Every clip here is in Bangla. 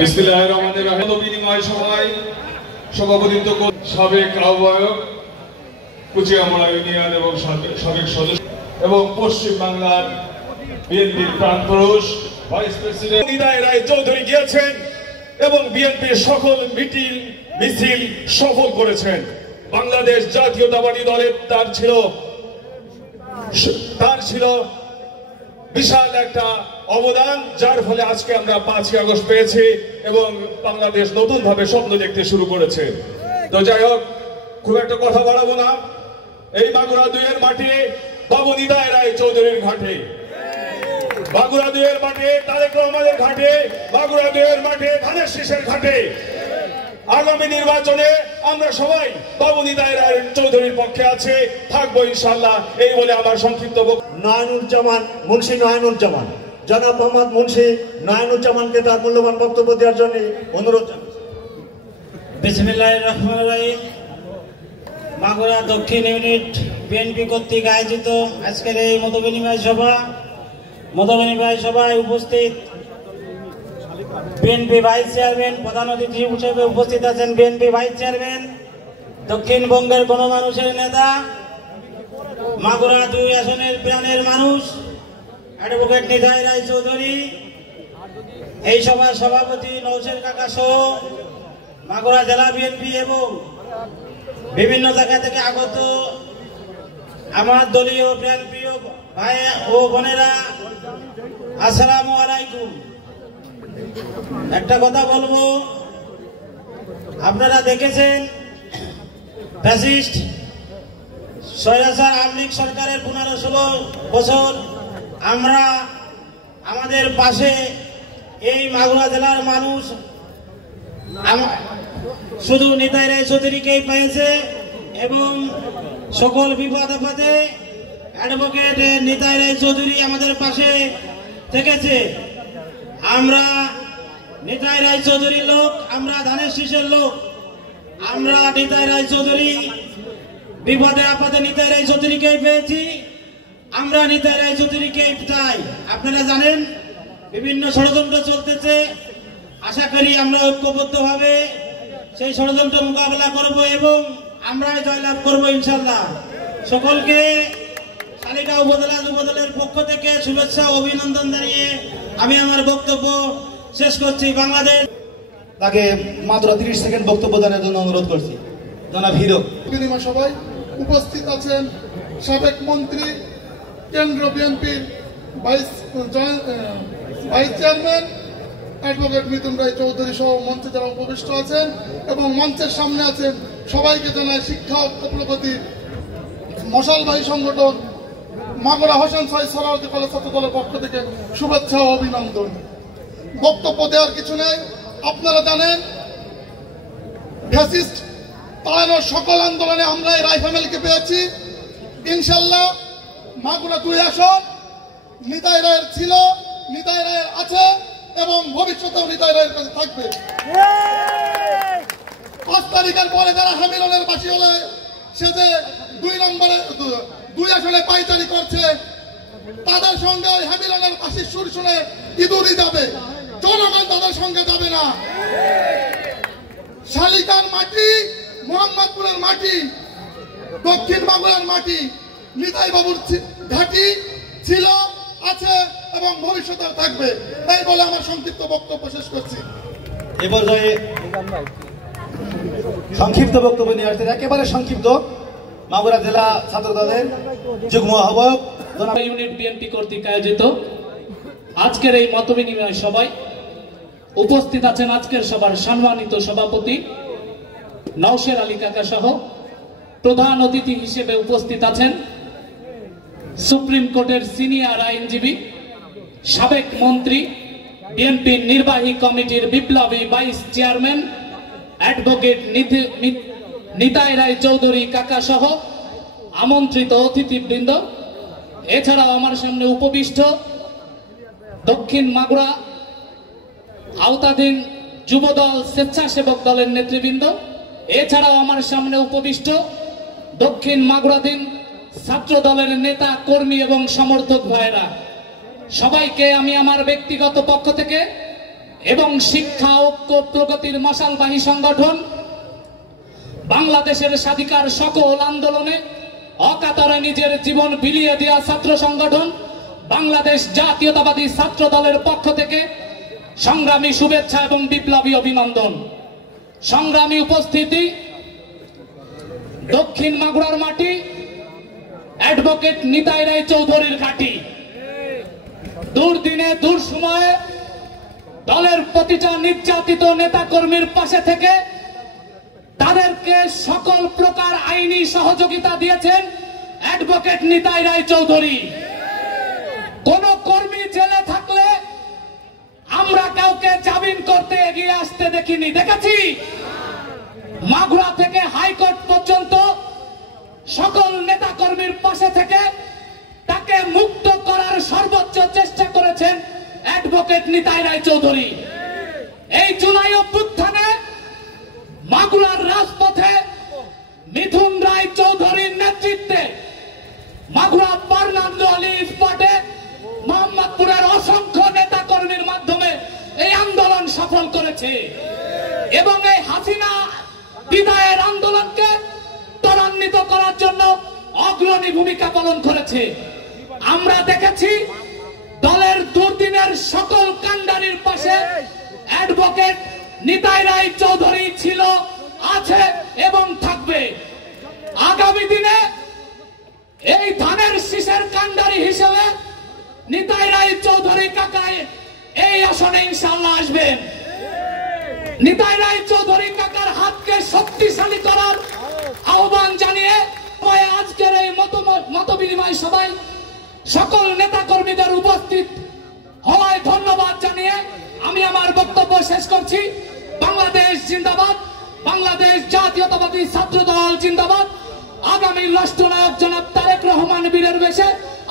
বিসমিল্লাহির রহমানির রহিম। বিনিময় সভায় সভাপতিত্ব সাবেক আহ্বায়ক কুচিয়ামড়া ইউনিয়ন এবং সাবেক সদস্য এবং পশ্চিম বাংলার বিএনপির প্রাণপুরুষ ভাইস প্রেসিডেন্ট নিতাই রায় চৌধুরী গিয়েছেন এবং বিএনপির সকল মিছিল সফল করেছেন। বাংলাদেশ জাতীয়তাবাদী দলের তার ছিল বিশাল একটা অবদান, যার ফলে আজকে আমরা 5ই আগস্ট পেয়েছি এবং বাংলাদেশ নতুন ভাবে স্বপ্ন দেখতে শুরু করেছে। তো যাই হোক, খুব একটা কথা বাড়াবো না। এই মাগুরা 2-এর মাটি বাবু নিতাই রায় চৌধুরীর ঘাটে, মাগুরা 2-এর মাঠে তারেক রহমানের ঘাটে, মাগুরা 2-এর মাঠে ধানের শীষের ঘাটে আগামী নির্বাচনে আমরা সবাই বাবু নিতাই রায় চৌধুরীর পক্ষে আছে, থাকবো ইনশাআল্লাহ। এই বলে আমার সংক্ষিপ্ত মুন্সি নয়নুজ্জামান, জনাব মোহাম্মদ মুন্সি নয়নুজ্জামানকে তার মূল্যবান বক্তব্য দেওয়ার জন্য অনুরোধ জানাচ্ছি। বিসমিল্লাহির রহমানির রহিম। মাগুরা দক্ষিণ ইউনিট বিএনপি কর্তৃক আয়োজিত আজকের এই মতবিনিময় সভায় উপস্থিত বিএনপি ভাইস চেয়ারম্যান, প্রধান অতিথি হিসেবে উপস্থিত আছেন বিএনপি ভাইস চেয়ারম্যান, দক্ষিণবঙ্গের গণমানুষের নেতা, মাগুরা 2 আসনের প্রাণের মানুষ অ্যাডভোকেট নিতাই রায় চৌধুরী, এই সভার সভাপতি নওশের কাকা সহ মাগুরা জেলা বিএনপি এবং বিভিন্ন জায়গা থেকে আগত আমার দলীয় প্রাণপ্রিয় ভাই ও বোনেরা, আসসালামু আলাইকুম। একটা কথা বলবো, আপনারা দেখেছেন ফ্যাসিস্ট স্বৈরাচার আওয়ামী লীগ সরকারের 15-16 বছর আমরা আমাদের পাশে এই মাগুরা জেলার মানুষ শুধু নিতাই রায় চৌধুরীকেই পেয়েছে এবং সকল বিপদ আপদে অ্যাডভোকেট নিতাই রায় চৌধুরী আমাদের পাশে থেকেছে। আমরা নিতাই রায় চৌধুরীর লোক, আমরা ধানের শীষের লোক, আমরা নিতাই রায় চৌধুরী বিপদে আপদে নিতাই রায় চৌধুরীকেই পেয়েছি, আমরা নিতাই রায় চৌধুরীকেই চাই। আপনারা জানেন বিভিন্ন ষড়যন্ত্র চলতেছে, আশা করি আমরা ঐক্যবদ্ধভাবে সেই ষড়যন্ত্র মোকাবেলা করব এবং আমরা জয়লাভ করব ইনশাল্লাহ। সকলকে শালিকা উপজেলা যুবদলের পক্ষ থেকে শুভেচ্ছা ও অভিনন্দন জানিয়ে আমি আমার বক্তব্য শেষ করছি। বাংলাদেশ তাকে মাত্র 30 সেকেন্ড বক্তব্য দেওয়ার জন্য অনুরোধ করছি। জনাব হিরো। বিনিময় সভায় উপস্থিত আছেন সাবেক মন্ত্রী, কেন্দ্র বিএনপির ভাইস চেয়ারম্যান অ্যাডভোকেট মিথুন রায় চৌধুরী সহ মঞ্চে যারা উপবিষ্ট আছেন এবং মঞ্চের সামনে আছেন সবাইকে জানায় শিক্ষা প্রগতি মশাল ভাই সংগঠন মাগুরা হোসেন সাই সরারতি কলেজ ছাত্র দলের পক্ষ থেকে শুভেচ্ছা ও অভিনন্দন। বক্তব্য দেওয়ার কিছু নেই। আপনারা জানেন ফ্যাসিস্ট তাড়ানোর সকল আন্দোলনে আমরা এই রায় ফ্যামিলিকে পেয়েছি। ইনশাল্লাহ মাগুরা 2 আসন নিতাই রায়ের ছিল, নিতাই রায়ের আছে এবং ভবিষ্যতেও নিতাই রায়ের কাছে থাকবে। 5 তারিখের পরে যারা হামিলনের বাসী হলে সে যে 2 আসনে পাইচারি করছে তাদের সঙ্গে ওই হামিলনের বাসীর সুর শুনে ইঁদুরই যাবে, জনগণ তাদের সঙ্গে যাবে না। শালিকার মাটি, মোহাম্মদপুরের মাটি, দক্ষিণ মাগুরার মাটি নিতাই বাবুর ঘাঁটি ছিল, আছে এবং ভবিষ্যতে থাকবে। এই বলে আমার সংক্ষিপ্ত বক্তব্য শেষ করছি। এ পর্যায়ে সংক্ষিপ্ত বক্তব্য নিয়ে আসছেন, একেবারে সংক্ষিপ্ত, মাগুরা জেলা ছাত্র দলের যুগ্ম আহ্বায়ক ইউনিট বিএনপি কর্তৃক আয়োজিত আজকের এই মতবিনিময় সভায় উপস্থিত আছেন আজকের সভার সম্মানিত সভাপতি নওশের আলী কাকা সহ প্রধান অতিথি হিসেবে উপস্থিত আছেন সুপ্রিম কোর্টের সিনিয়র আইনজীবী, সাবেক মন্ত্রী, বিএনপির নির্বাহী কমিটির বিপ্লবী ভাইস চেয়ারম্যান অ্যাডভোকেট নিতাই রায় চৌধুরী কাকা সহ আমন্ত্রিত অতিথিবৃন্দ, এছাড়াও আমার সামনে উপবিষ্ট দক্ষিণ মাগুরা আওতাধীন যুবদল স্বেচ্ছাসেবক দলের নেতৃবৃন্দ, এছাড়াও আমার সামনে উপবিষ্ট দক্ষিণ মাগুরাধীন ছাত্র দলের নেতা কর্মী এবং সমর্থক ভাইরা, সবাইকে আমি আমার ব্যক্তিগত পক্ষ থেকে এবং শিক্ষা ঐক্য প্রগতির মশালবাহী সংগঠন বাংলাদেশের স্বাধিকার সকল আন্দোলনে অকাতরে নিজের জীবন বিলিয়ে দেওয়া ছাত্র সংগঠন বাংলাদেশ জাতীয়তাবাদী ছাত্র দলের পক্ষ থেকে সংগ্রামী শুভেচ্ছা এবং বিপ্লবী অভিনন্দন। সংগ্রামী উপস্থিতি, দক্ষিণ মাগুরার মাটি, অ্যাডভোকেট নিতাই রায় চৌধুরীর ঘাঁটি। দুর্দিনে দুঃসময়ে দলের প্রতিটা নির্যাতিত নেতাকর্মীর পাশে থেকে তাদেরকে সকল প্রকার আইনি সহযোগিতা দিয়েছেন অ্যাডভোকেট নিতাই রায় চৌধুরী। কোন কর্মী জেলে থাকলে আমরা কাউকে জামিন করতে এগিয়ে আসতে দেখিনি, দেখেছি। মাগুরা থেকে হাইকোর্ট পর্যন্ত সকল নেতাকর্মীর পাশে থেকে তাকে মুক্ত করার সর্বোচ্চ চেষ্টা করেছেন অ্যাডভোকেট নিতাই রায় চৌধুরী। এই জুলাই অভ্যুত্থানে মাগুরার রাজপথে মিথুন রায় চৌধুরীর নেতৃত্বে মাগুরা বার্নান্দ আলী স্পটে মোহাম্মদপুরের অসংখ্য নেতা কর্মীর মাধ্যমে এই আন্দোলন সফল করেছে এবং এই হাসিনা বিদায়ের আন্দোলনকে ত্বরান্বিত করার জন্য অগ্রণী ভূমিকা পালন করেছে। আমরা দেখেছি দলের দুর্দিনের সকল কাণ্ডারির পাশে অ্যাডভোকেট নিতাই রায় চৌধুরী ছিল, আছে এবং থাকবে। আগামী দিনে এই ধানের শীষের কাণ্ডারি হিসেবে নিতাই রায় চৌধুরী কাকায় এই আসনে ইনশাআল্লাহ আসবেন। নিতাই রায় চৌধুরী কাকার হাতকে শক্তিশালী করার আহ্বান জানিয়ে আজকের এই মত বিনিময় সভায় সকল নেতা কর্মীদের উপস্থিত হওয়ায় ধন্যবাদ জানিয়ে আমি আমার বক্তব্য শেষ করছি। বাংলাদেশ জিন্দাবাদ, বাংলাদেশ জাতীয়তাবাদী ছাত্র দল জিন্দাবাদ। আগামী রাষ্ট্রনায়ক জনাব তারেক রহমান বীরের বেশে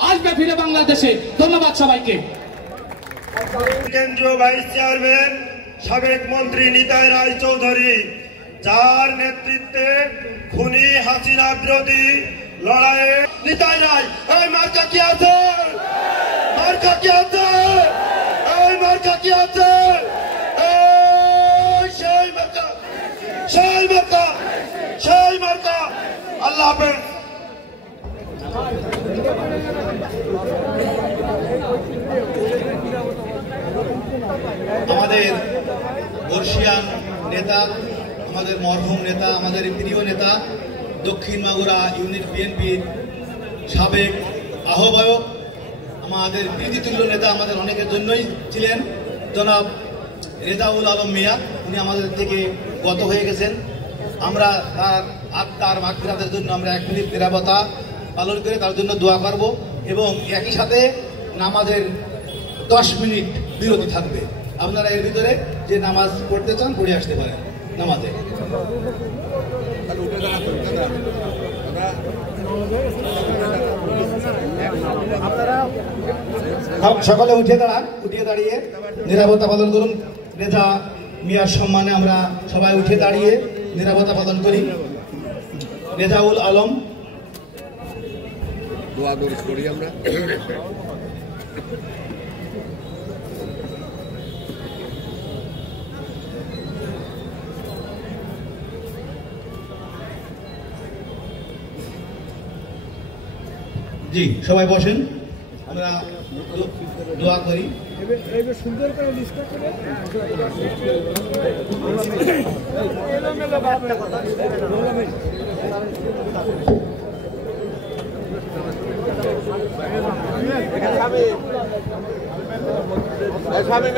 আসবে ফিরে বাংলাদেশে। ধন্যবাদ সবাইকে। কেন্দ্রীয় ভাইস চেয়ারম্যান সাবেক মন্ত্রী নিতাই রায় চৌধুরী, যার নেতৃত্বে খুনি হাসিনা বিরোধী লড়াইয়ে নিতাই রায়, এই মার্কা কি আছে? মার্কা কি আছে? এই মার্কা কি আছে? সেই মার্কা, সেই মার্কা, সেই মার্কা। আল্লাহ হাফেজ। আমাদের বর্ষিয়ান নেতা, আমাদের মরহুম নেতা, আমাদের প্রিয় নেতা, দক্ষিণ মাগুরা ইউনিট বিএনপির সাবেক আহ্বায়ক, আমাদের প্রীতিতুল্য নেতা, আমাদের অনেকের জন্যই ছিলেন জনাব রেজাউল আলম মিয়া। উনি আমাদের থেকে গত হয়ে গেছেন। আমরা তার আত্মার মাগফিরাতের জন্য আমরা 1 মিনিট নিরাপত্তা পালন করে তার জন্য দোয়া করব এবং একই সাথে নামাজের 10 মিনিট বিরতি থাকবে। আপনারা এর ভিতরে যে নামাজ পড়তে চান পড়ে আসতে পারেন নামাজে। সকালে উঠে দাঁড়িয়ে নিরাপত্তা পালন করুন। নেতা মিয়ার সম্মানে আমরা সবাই উঠে দাঁড়িয়ে নিরাপত্তা পালন করি। রেজাউল আলম, দোয়া করি আমরা। জি, সবাই বসেন, আমরা দোয়া করি। সুন্দর করে লিস্টটা করে স্বামী